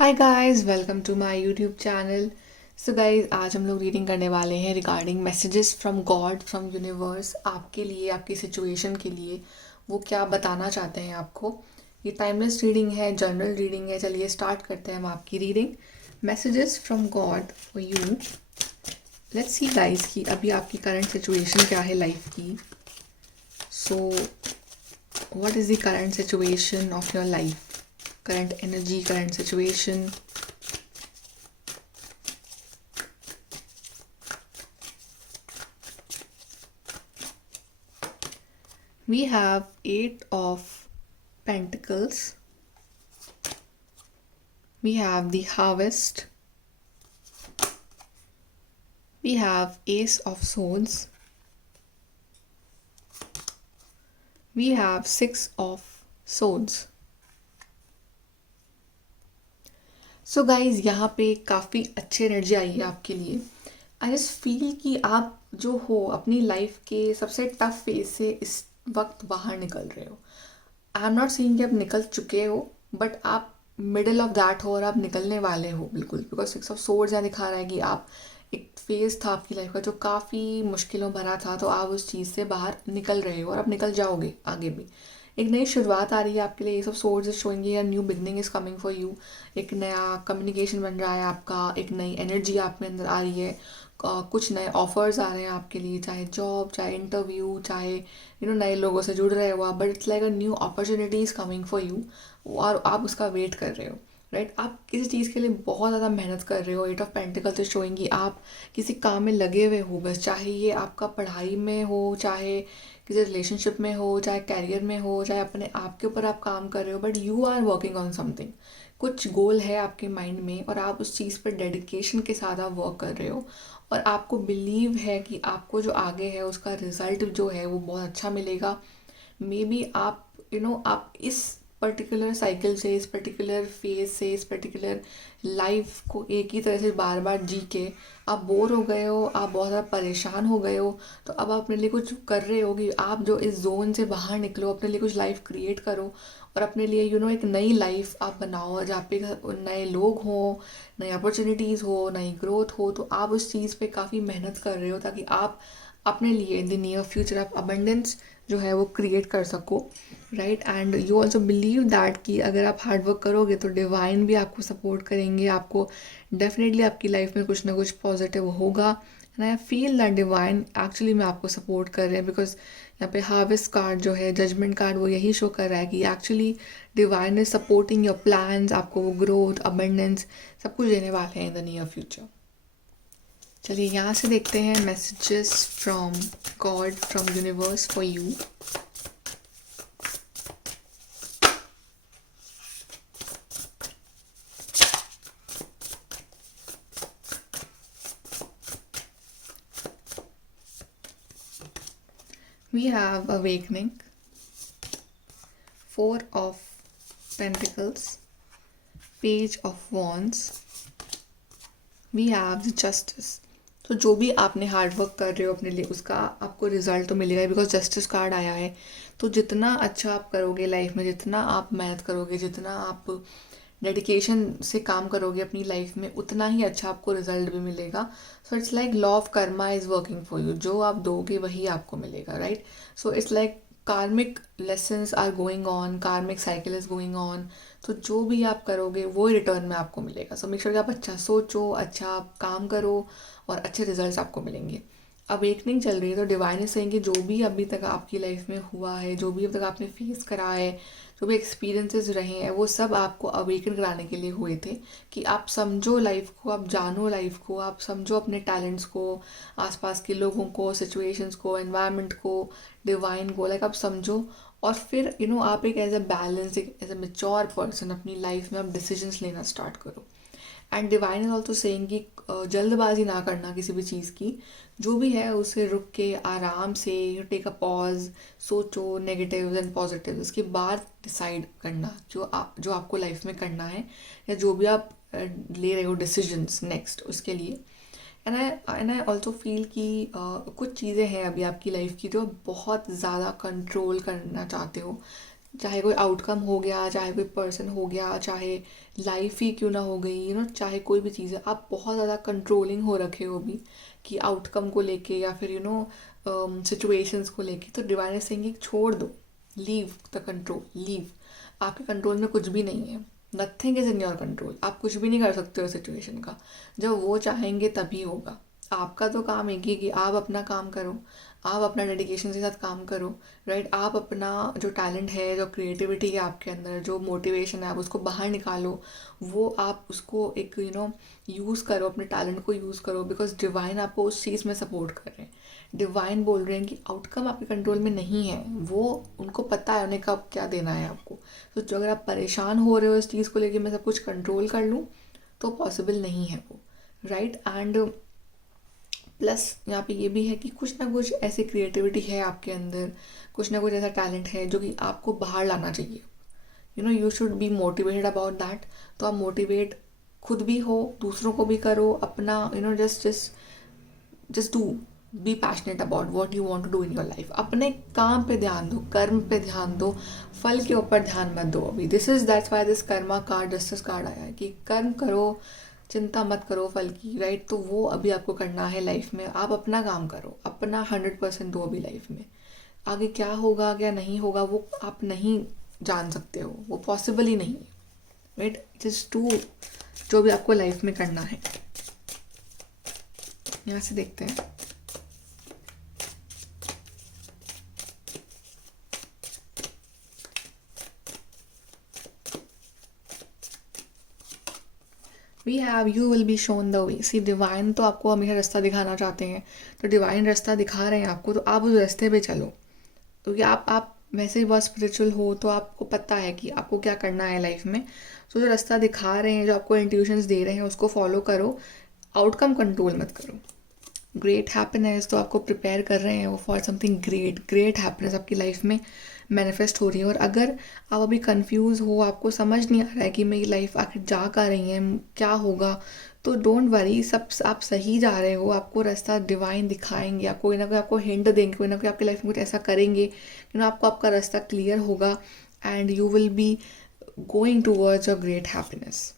Hi guys, welcome to my YouTube channel. So guys, आज हम लोग रीडिंग करने वाले हैं regarding messages from God, from universe, आपके लिए, आपकी सिचुएशन के लिए। वो क्या बताना चाहते हैं आपको। ये टाइमलेस रीडिंग है, जर्नल रीडिंग है। चलिए स्टार्ट करते हैं हम आपकी reading. Messages from God for you. Let's see guys कि अभी आपकी करंट सिचुएशन क्या है लाइफ की। So what is the current situation of your life, current energy, current situation. We have Eight of Pentacles. We have the Harvest. We have Ace of Swords. We have Six of Swords. So guys, यहाँ पे काफ़ी अच्छी energy आई है आपके लिए। I just feel कि आप जो हो अपनी लाइफ के सबसे टफ फेज से इस वक्त बाहर निकल रहे हो। आई एम नॉट सेइंग कि आप निकल चुके हो, बट आप मिडल ऑफ दैट हो और आप निकलने वाले हो बिल्कुल। बिकॉज सिक्स ऑफ सोर्ड्स यहाँ दिखा रहा है कि आप एक फेज था आपकी लाइफ का जो काफ़ी मुश्किलों भरा था, तो आप उस चीज़ से बाहर निकल रहे हो और आप निकल जाओगे आगे भी। एक नई शुरुआत आ रही है आपके लिए। ये सब सोर्स इज शोइंग या new beginning is coming for you. एक नया कम्युनिकेशन बन रहा है आपका, एक नई एनर्जी आप में अंदर आ रही है। कुछ नए ऑफर्स आ रहे हैं आपके लिए, चाहे जॉब, चाहे इंटरव्यू, चाहे नए लोगों से जुड़ रहे हो आप, but it's like a new opportunity is coming for you और आप उसका वेट कर रहे हो। राइट, आप किसी चीज़ के लिए बहुत ज़्यादा मेहनत कर रहे हो। एट ऑफ पेंटिकल्स से शोइंग कि आप किसी काम में लगे हुए हो बस, चाहे ये आपका पढ़ाई में हो, चाहे किसी रिलेशनशिप में हो, चाहे कैरियर में हो, चाहे अपने आप के ऊपर आप काम कर रहे हो, but you are working on something. कुछ गोल है आपके माइंड में और आप उस चीज़ पर डेडिकेशन के साथ आप वर्क कर रहे हो और आपको बिलीव है कि आपको जो आगे है उसका रिजल्ट जो है वो बहुत अच्छा मिलेगा। मे बी आप आप इस पर्टिकुलर साइकिल से, इस पर्टिकुलर फेज से, इस पर्टिकुलर लाइफ को एक ही तरह से बार बार जी के आप बोर हो गए हो, आप बहुत ज़्यादा परेशान हो गए हो। तो अब आप अपने लिए कुछ कर रहे हो कि आप जो इस जोन से बाहर निकलो, अपने लिए कुछ लाइफ क्रिएट करो और अपने लिए एक नई लाइफ आप बनाओ जहाँ पे नए लोग हों, नई अपॉर्चुनिटीज़ हो, नई ग्रोथ हो। तो आप उस चीज़ पे काफ़ी मेहनत कर रहे हो ताकि आप अपने लिए इन द नियर फ्यूचर आप अबंडेंस जो है वो क्रिएट कर सको। Right, and you also believe that कि अगर आप हार्ड वर्क करोगे तो डिवाइन भी आपको सपोर्ट करेंगे। आपको डेफिनेटली आपकी लाइफ में कुछ ना कुछ पॉजिटिव होगा। And I feel that divine actually में आपको सपोर्ट कर रहे हैं, बिकॉज यहाँ पे हार्वेस्ट कार्ड जो है, जजमेंट कार्ड, वो यही शो कर रहा है कि actually divine is supporting your plans. आपको वो ग्रोथ, अबंडेंस सब कुछ देने वाले हैं इन द नियर फ्यूचर। चलिए यहाँ से देखते हैं messages from God, from universe for you. We have awakening, Four of Pentacles, Page of Wands. We have the Justice. तो जो भी आपने हार्ड वर्क कर रहे हो अपने लिए, उसका आपको रिजल्ट तो मिलेगा, बिकॉज जस्टिस कार्ड आया है। तो जितना अच्छा आप करोगे लाइफ में, जितना आप मेहनत करोगे, जितना आप डेडिकेशन से काम करोगे अपनी लाइफ में, उतना ही अच्छा आपको रिजल्ट भी मिलेगा। So it's like law of Karma is working for you. जो आप दोगे वही आपको मिलेगा। राइट, सो इट्स लाइक कार्मिक लेसन्स आर गोइंग ऑन, कार्मिक साइकिल इज़ गोइंग ऑन। तो जो भी आप करोगे वो रिटर्न में आपको मिलेगा। सो मेक श्योर कि आप अच्छा सोचो, अच्छा काम करो और अच्छे रिजल्ट्स आपको मिलेंगे। अवेकनिंग चल रही है तो डिवाइन इज सेइंग कि जो भी अभी तक आपकी लाइफ में हुआ है, जो भी अभी तक आपने फेस करा है, जो भी एक्सपीरियंसेस रहे हैं, वो सब आपको अवेकन कराने के लिए हुए थे कि आप समझो लाइफ को, आप जानो लाइफ को, आप समझो अपने टैलेंट्स को, आसपास के लोगों को, सिचुएशंस को, एनवायरनमेंट को, डिवाइन को, लाइक आप समझो। और फिर आप एक एज अ बैलेंस, एक एज अ मेच्योर पर्सन अपनी लाइफ में आप डिसीजंस लेना स्टार्ट करो। And divine is also saying कि जल्दबाजी ना करना किसी भी चीज़ की। जो भी है उसे रुक के आराम से टेक अ पॉज, सोचो नेगेटिव्स एंड पॉजिटिव, उसके बाद डिसाइड करना जो आपको लाइफ में करना है, या जो भी आप ले रहे हो डिसीजंस नेक्स्ट उसके लिए। एंड आई ऑल्सो फील कि कुछ चीज़ें हैं अभी आपकी लाइफ की जो बहुत ज़्यादा कंट्रोल करना चाहते हो, चाहे कोई आउटकम हो गया, चाहे कोई पर्सन हो गया, चाहे लाइफ ही क्यों ना हो गई, चाहे कोई भी चीज़ है, आप बहुत ज़्यादा कंट्रोलिंग हो रखे हो भी कि आउटकम को लेके या फिर सिचुएशंस को लेके, तो डिवाइन इज सेइंग कि छोड़ दो, लीव द कंट्रोल, लीव। आपके कंट्रोल में कुछ भी नहीं है, nothing is in your control, आप कुछ भी नहीं कर सकते हो सिचुएशन का। जब वो चाहेंगे तभी होगा। आपका तो काम एक ही कि आप अपना काम करो, आप अपना डेडिकेशन के साथ काम करो, राइट। आप अपना जो टैलेंट है, जो क्रिएटिविटी है आपके अंदर, जो मोटिवेशन है, आप उसको बाहर निकालो। वो आप उसको एक यूज़ करो, अपने टैलेंट को यूज़ करो, बिकॉज डिवाइन आपको उस चीज़ में सपोर्ट कर रहे हैं। डिवाइन बोल रहे हैं कि आउटकम आपके कंट्रोल में नहीं है, वो उनको पता है उन्हें कब क्या देना है आपको। तो जो अगर आप परेशान हो रहे हो इस चीज़ को लेके, मैं सब कुछ कंट्रोल कर लूँ, तो पॉसिबल नहीं है वो, राइट। एंड प्लस यहाँ पे ये भी है कि कुछ ना कुछ ऐसी क्रिएटिविटी है आपके अंदर, कुछ ना कुछ ऐसा टैलेंट है जो कि आपको बाहर लाना चाहिए। You should be motivated about that. तो आप मोटिवेट खुद भी हो, दूसरों को भी करो, अपना just just just do, be passionate about what you want to do in your life. अपने काम पे ध्यान दो, कर्म पे ध्यान दो, फल के ऊपर ध्यान मत दो अभी। This is that's why this Karma card, justice card आया है कि कर्म करो, चिंता मत करो फल की, राइट। तो वो अभी आपको करना है लाइफ में। आप अपना काम करो, अपना 100% दो अभी लाइफ में। आगे क्या होगा क्या नहीं होगा वो आप नहीं जान सकते हो, वो पॉसिबल ही नहीं है, राइट। जस्ट डू जो भी आपको लाइफ में करना है। यहाँ से देखते हैं। We have you will be shown the way. See divine तो आपको हमेशा रास्ता दिखाना चाहते हैं, तो डिवाइन रास्ता दिखा रहे हैं आपको, तो आप उस रास्ते पे चलो। क्योंकि आप वैसे ही बहुत स्पिरिचुअल हो, तो आपको पता है कि आपको क्या करना है लाइफ में। तो जो रास्ता दिखा रहे हैं, जो आपको इंट्यूशंस दे रहे हैं, उसको फॉलो करो, आउटकम कंट्रोल मत करो। ग्रेट हैप्पीनेस तो आपको प्रिपेयर कर रहे हैं वो for something great. Great happiness आपकी लाइफ में मैनिफेस्ट हो रही है। और अगर आप अभी कंफ्यूज हो, आपको समझ नहीं आ रहा है कि मेरी लाइफ आखिर जा कर रही है, क्या होगा, तो डोंट वरी, सब आप सही जा रहे हो। आपको रास्ता डिवाइन दिखाएंगे, आपको कोई ना कोई आपको हिंट देंगे, कोई ना कोई आपकी लाइफ में कुछ ऐसा करेंगे, आपको आपका रास्ता क्लियर होगा and you will be going towards a great happiness.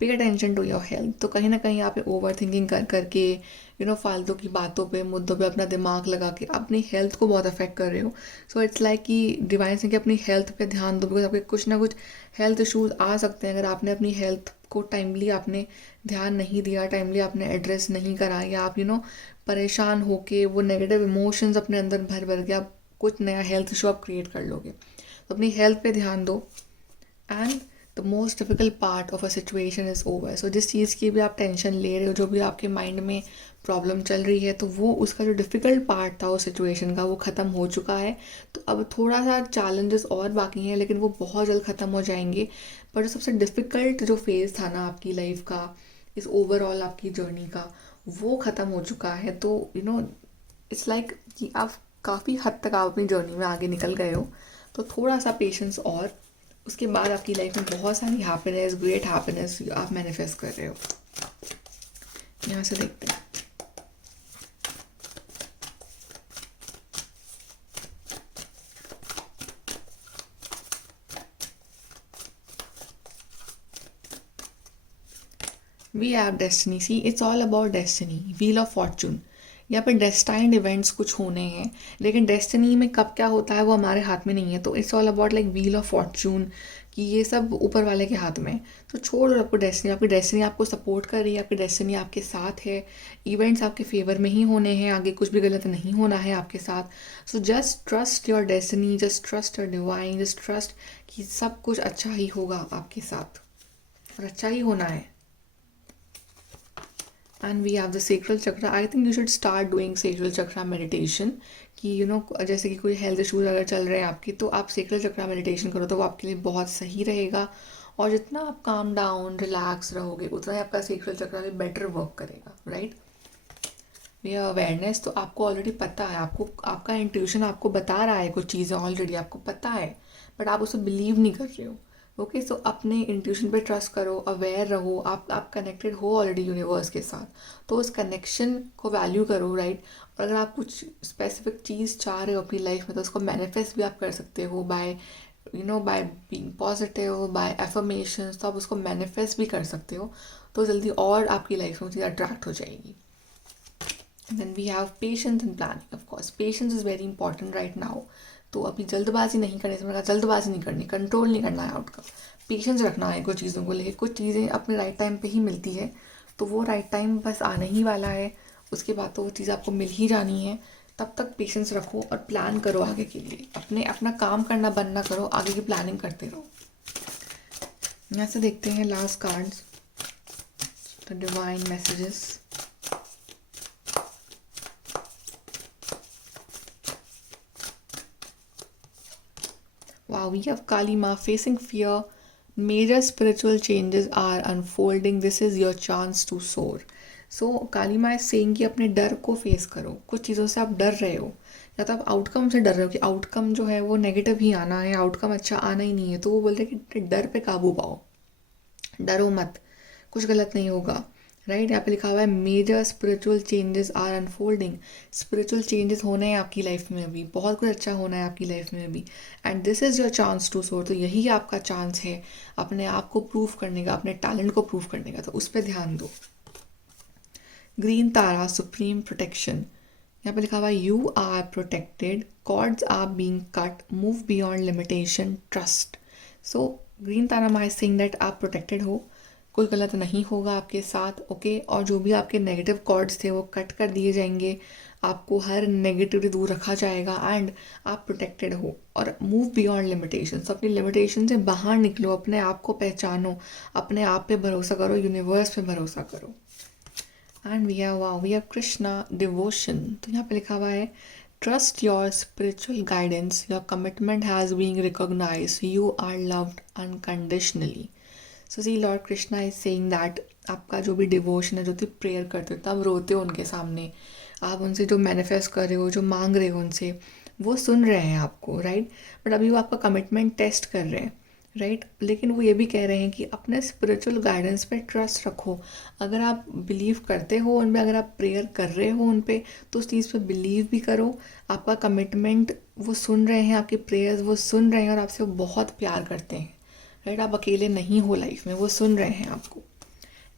Pay attention to your health. तो कहीं ना कहीं आप ओवर थिंकिंग कर करके फालतू की बातों पे, मुद्दों पे अपना दिमाग लगा के अपनी हेल्थ को बहुत अफेक्ट कर रहे हो। सो इट्स लाइक कि डिवाइन से कि अपनी हेल्थ पे ध्यान दो, बिकॉज आपके कुछ ना कुछ हेल्थ इश्यूज आ सकते हैं अगर आपने अपनी हेल्थ को टाइमली आपने ध्यान नहीं दिया, टाइमली आपने एड्रेस नहीं करा, या आप परेशान होके वो नेगेटिव इमोशंस अपने अंदर भर भर के आप कुछ नया हेल्थ इशू आप क्रिएट कर लोगे। तो अपनी हेल्थ पे ध्यान दो and the most difficult part of a situation is over. So जिस चीज़ की भी आप टेंशन ले रहे हो, जो भी आपके माइंड में प्रॉब्लम चल रही है, तो वो उसका जो डिफ़िकल्ट पार्ट था उस सिचुएशन का, वो ख़त्म हो चुका है। तो अब थोड़ा सा चैलेंजेस और बाकी हैं, लेकिन वो बहुत जल्द ख़त्म हो जाएंगे। पर जो सबसे डिफ़िकल्ट जो फेज़ था ना आपकी लाइफ का, इस ओवरऑल आपकी जर्नी का, वो ख़त्म हो चुका है। तो इट्स लाइक कि आप काफ़ी हद तक आप अपनी जर्नी में आगे निकल गए हो। तो थोड़ा सा पेशेंस और, उसके बाद आपकी लाइफ में बहुत सारी हैप्पीनेस, ग्रेट हैप्पीनेस आप मैनिफेस्ट कर रहे हो। यहाँ से देखते हैं। We have destiny. See it's all about destiny, wheel of fortune. यहाँ पे डेस्टाइंड इवेंट्स कुछ होने हैं, लेकिन डेस्टिनी में कब क्या होता है वो हमारे हाथ में नहीं है। तो it's all about like wheel of Fortune, कि ये सब ऊपर वाले के हाथ में। तो छोड़ दो आपको डेस्टिनी, आपकी डेस्टिनी आपको सपोर्ट कर रही है, आपकी डेस्टिनी आपके साथ है। इवेंट्स आपके फेवर में ही होने हैं, आगे कुछ भी गलत नहीं होना है आपके साथ। So just trust your destiny, just trust your divine, just trust कि सब कुछ अच्छा ही होगा आपके साथ, और अच्छा ही होना है। And we have the sacral chakra. I think you should start doing sacral chakra meditation. कि जैसे कि कोई हेल्थ इशूज अगर चल रहे हैं आपकी, तो आप सेक्रल चक्र मेडिटेशन करो, तो वो आपके लिए बहुत सही रहेगा। और जितना आप काम डाउन रिलैक्स रहोगे, उतना ही आपका सेक्रल चक्र भी बेटर वर्क करेगा, राइट। ये अवेयरनेस तो आपको ऑलरेडी पता है, आपको आपका इंट्यूशन आपको बता रहा है कुछ चीज़ें, ऑलरेडी आपको पता है, बट आप उसे बिलीव नहीं कर रहे हो। ओके, सो अपने इंट्यूशन पे ट्रस्ट करो, अवेयर रहो, आप कनेक्टेड हो ऑलरेडी यूनिवर्स के साथ, तो उस कनेक्शन को वैल्यू करो, राइट। और अगर आप कुछ स्पेसिफिक चीज़ चाह रहे हो अपनी लाइफ में, तो उसको मैनिफेस्ट भी आप कर सकते हो by by being positive, by affirmations, तो आप उसको मैनिफेस्ट भी कर सकते हो, तो जल्दी और आपकी लाइफ में चीज़ अट्रैक्ट हो जाएगी। Then we have patience and planning. Of course patience is very important right now. तो अभी जल्दबाजी नहीं करनी, इसमें कहा जल्दबाजी नहीं करनी, कंट्रोल नहीं करना है आउटकम, पेशेंस रखना है कुछ चीज़ों को लेकर। कुछ चीज़ें अपने राइट टाइम पे ही मिलती है, तो वो राइट टाइम बस आने ही वाला है, उसके बाद तो वो चीज़ आपको मिल ही जानी है। तब तक पेशेंस रखो और प्लान करो आगे के लिए, अपना काम करना बंद ना करो, आगे की प्लानिंग करते रहो। यहाँ से देखते हैं last cards, the divine messages. Wow, we have Kali Ma facing fear. Major spiritual changes are unfolding. This is your chance to soar. So काली माँ is saying कि अपने डर को फेस करो। कुछ चीज़ों से आप डर रहे हो, या तो आप आउटकम से डर रहे हो कि आउटकम जो है वो नेगेटिव ही आना है, आउटकम अच्छा आना ही नहीं है, तो वो बोलते हैं कि डर पे काबू पाओ, डरो मत, कुछ गलत नहीं होगा। राइट, यहाँ पे लिखा हुआ है major spiritual changes are unfolding. Spiritual changes होने हैं आपकी लाइफ में अभी, बहुत कुछ अच्छा होना है आपकी लाइफ में अभी, and this is your chance to soar. तो यही आपका चांस है अपने आप को प्रूव करने का, अपने टैलेंट को प्रूव करने का, तो उस पर ध्यान दो। Green Tara, supreme protection. यहाँ पे लिखा हुआ है you are protected, cords are being cut, move beyond limitation, trust. So green Tara my sing that आप प्रोटेक्टेड हो, कोई गलत नहीं होगा आपके साथ, ओके। और जो भी आपके नेगेटिव कॉर्ड्स थे वो कट कर दिए जाएंगे, आपको हर नेगेटिविटी दूर रखा जाएगा, एंड आप प्रोटेक्टेड हो। और मूव बियॉन्ड लिमिटेशंस, अपनी लिमिटेशन से बाहर निकलो, अपने आप को पहचानो, अपने आप पे भरोसा करो, यूनिवर्स पे भरोसा करो। And we have Krishna devotion. तो यहाँ पे लिखा हुआ है trust your spiritual guidance, your commitment has being recognise, you are loved unconditionally. So see Lord Krishna is saying that आपका जो भी डिवोशन है, जो भी प्रेयर करते हो, तब रोते हो उनके सामने, आप उनसे जो मैनिफेस्ट कर रहे हो, जो मांग रहे हो उनसे, वो सुन रहे हैं आपको, राइट। बट अभी वो आपका कमिटमेंट टेस्ट कर रहे हैं, राइट। लेकिन वो ये भी कह रहे हैं कि अपने स्पिरिचुअल गाइडेंस पे ट्रस्ट रखो। अगर आप बिलीव करते हो उन पर, अगर आप प्रेयर कर रहे हो उन पर, तो उस चीज़ पे बिलीव भी करो। आपका कमिटमेंट वो सुन रहे हैं, आपकी प्रेयर्स वो सुन रहे हैं, और आपसे वो बहुत प्यार करते हैं, राइट। आप अकेले नहीं हो लाइफ में, वो सुन रहे हैं आपको।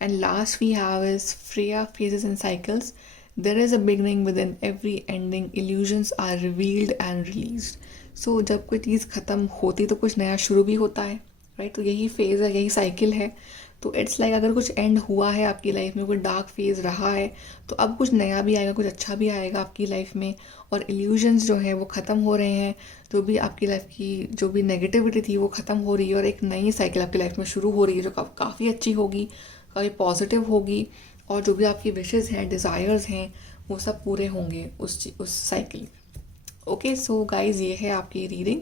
And last we have is Freya phases and cycles, there is a beginning with in every ending, illusions are revealed and released. So जब कोई चीज़ ख़त्म होती तो कुछ नया शुरू भी होता है, राइट। तो यही फेज़ है, यही साइकिल है। तो इट्स लाइक अगर कुछ एंड हुआ है आपकी लाइफ में, कोई डार्क फेज़ रहा है, तो अब कुछ नया भी आएगा, कुछ अच्छा भी आएगा आपकी लाइफ में, और इल्यूजन्स जो है वो ख़त्म हो रहे हैं। जो भी आपकी लाइफ की जो भी नेगेटिविटी थी वो ख़त्म हो रही है, और एक नई साइकिल आपकी लाइफ में शुरू हो रही है, जो काफ़ी अच्छी होगी, काफ़ी पॉजिटिव होगी, और जो भी आपकी विशेज़ हैं, डिज़ायर्स हैं, वो सब पूरे होंगे उस साइकिल में। ओके, सो गाइज, ये है आपकी reading.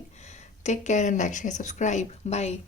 Take care and like share subscribe, bye.